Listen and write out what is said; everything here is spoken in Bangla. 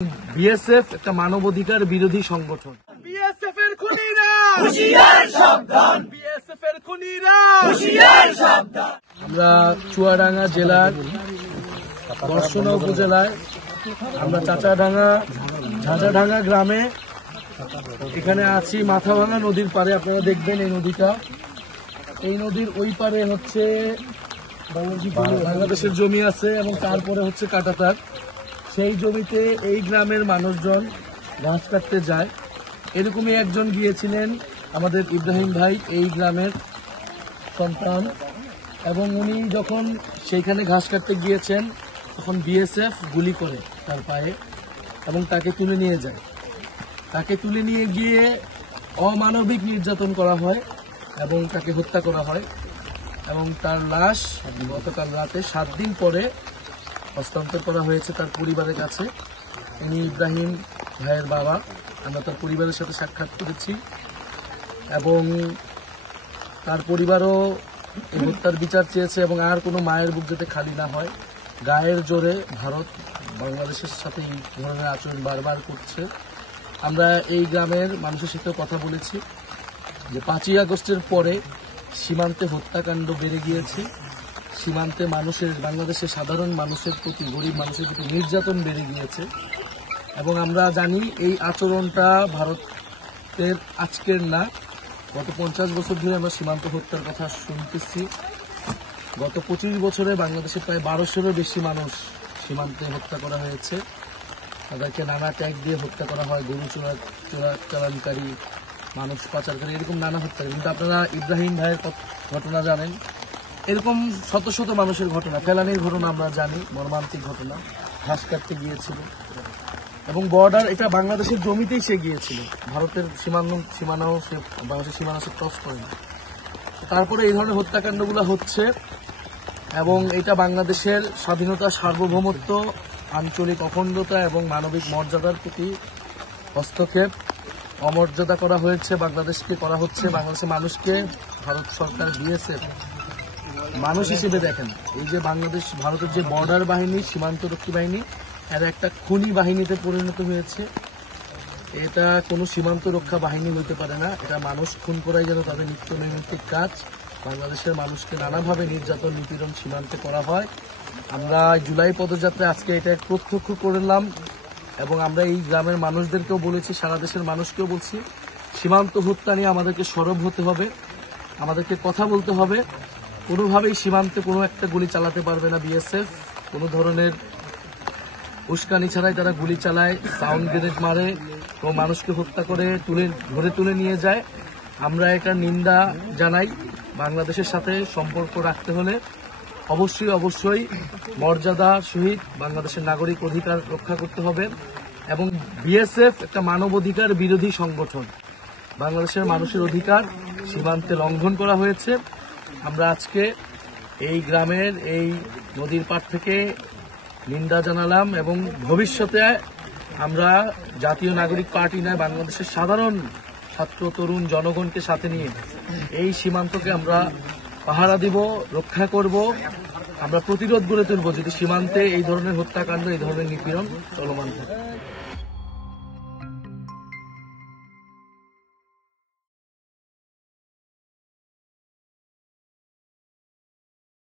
বিএসএফ একটা মানবাধিকার বিরোধী সংগঠন। বিএসএফ এর খুনিরা হুঁশিয়ার সাবধান, বিএসএফ এর খুনিরা হুঁশিয়ার সাবধান। আমরা চুয়াডাঙ্গা জেলার বর্ষনা উপজেলায় আমরা চাচাডাঙ্গা ঝাঁঝাডাঙ্গা গ্রামে এখানে আছি। মাথাভাঙা নদীর পারে আপনারা দেখবেন এই নদীটা, এই নদীর ওই পারে হচ্ছে বাংলাদেশের জমি আছে এবং তারপরে হচ্ছে কাঁটাতার। সেই জমিতে এই গ্রামের মানুষজন ঘাস কাটতে যায়। এরকমই একজন গিয়েছিলেন আমাদের ইব্রাহিম ভাই, এই গ্রামের সন্তান, এবং উনি যখন সেইখানে ঘাস কাটতে গিয়েছেন তখন বিএসএফ গুলি করে তার পায়ে এবং তাকে তুলে নিয়ে যায়। তাকে তুলে নিয়ে গিয়ে অমানবিক নির্যাতন করা হয় এবং তাকে হত্যা করা হয় এবং তার লাশ গতকাল রাতে 7 দিন পরে হস্তান্তর করা হয়েছে তার পরিবারের কাছে। ইনি ইব্রাহিম ভাইয়ের বাবা। আমরা তার পরিবারের সাথে সাক্ষাৎ করেছি এবং তার পরিবারও এই হত্যার বিচার চেয়েছে এবং আর কোনো মায়ের বুক যাতে খালি না হয়। গায়ের জোরে ভারত বাংলাদেশের সাথে এই ধরনের আচরণ বারবার করছে। আমরা এই গ্রামের মানুষের সাথে কথা বলেছি যে 5ই আগস্টের পরে সীমান্তে হত্যাকাণ্ড বেড়ে গিয়েছে, সীমান্তে মানুষের, বাংলাদেশের সাধারণ মানুষের প্রতি, গরিব মানুষের প্রতি নির্যাতন বেড়ে গিয়েছে এবং আমরা জানি এই আচরণটা ভারতের আজকের না, গত 50 বছর ধরে আমরা সীমান্ত হত্যার কথা শুনতেছি। গত 25 বছরে বাংলাদেশে প্রায় 1200-এরও বেশি মানুষ সীমান্তে হত্যা করা হয়েছে। তাদেরকে নানা ট্যাগ দিয়ে হত্যা করা হয়, গরু চোরাচালানকারী, মানুষ পাচারকারী, এরকম নানা হত্যা। কিন্তু আপনারা ইব্রাহিম ভাইয়ের ঘটনা জানেন, এরকম শত শত মানুষের ঘটনা, ফেলানির ঘটনা আমরা জানি, মর্মান্তিক ঘটনা। ঘাস কাটতে গিয়েছিল এবং বর্ডার, এটা বাংলাদেশের জমিতেই সে গিয়েছিল, ভারতের সীমানাও সে, বাংলাদেশের সীমানা সে ক্রস করেনি। তারপরে এই ধরনের হত্যাকাণ্ডগুলো হচ্ছে এবং এটা বাংলাদেশের স্বাধীনতা, সার্বভৌমত্ব, আঞ্চলিক অখণ্ডতা এবং মানবিক মর্যাদার প্রতি হস্তক্ষেপ, অমর্যাদা করা হয়েছে, বাংলাদেশকে করা হচ্ছে। বাংলাদেশের মানুষকে ভারত সরকার বিএসএফ মানুষ হিসেবে দেখেন। এই যে বাংলাদেশ, ভারতের যে বর্ডার বাহিনী, সীমান্তরক্ষী বাহিনী, এর একটা খুনি বাহিনীতে পরিণত হয়েছে। এটা কোনো সীমান্ত রক্ষা বাহিনী হইতে পারে না। এটা মানুষ খুন করাই যেন তাদের নিত্য নৈমিত্তিক কাজ। বাংলাদেশের মানুষকে নানাভাবে নির্যাতন, নিপীড়ন সীমান্তে করা হয়। আমরা জুলাই পদযাত্রায় আজকে এটা প্রত্যক্ষ করলাম এবং আমরা এই গ্রামের মানুষদেরকেও বলেছি, সারা দেশের মানুষকেও বলছি, সীমান্ত হত্যা নিয়ে আমাদেরকে সরব হতে হবে, আমাদেরকে কথা বলতে হবে। কোনোভাবেই সীমান্তে কোনো একটা গুলি চালাতে পারবে না বিএসএফ। কোনো ধরনের উস্কানি ছাড়াই তারা গুলি চালায়, সাউন্ড গ্রেনেড মারে ও মানুষকে হত্যা করে ধরে তুলে নিয়ে যায়। আমরা এটা নিন্দা জানাই। বাংলাদেশের সাথে সম্পর্ক রাখতে হলে অবশ্যই মর্যাদার সহিত বাংলাদেশের নাগরিক অধিকার রক্ষা করতে হবে এবং বিএসএফ একটা মানবাধিকার বিরোধী সংগঠন। বাংলাদেশের মানুষের অধিকার সীমান্তে লঙ্ঘন করা হয়েছে। আমরা আজকে এই গ্রামের এই নদীর পাড় থেকে নিন্দা জানালাম এবং ভবিষ্যতে আমরা জাতীয় নাগরিক পার্টি নয়, বাংলাদেশের সাধারণ ছাত্র, তরুণ, জনগণকে সাথে নিয়ে এই সীমান্তকে আমরা পাহারা দিব, রক্ষা করব। আমরা প্রতিরোধ গড়ে তুলব যদি সীমান্তে এই ধরনের হত্যাকাণ্ড, এই ধরনের নিপীড়ন চলমান থাকে।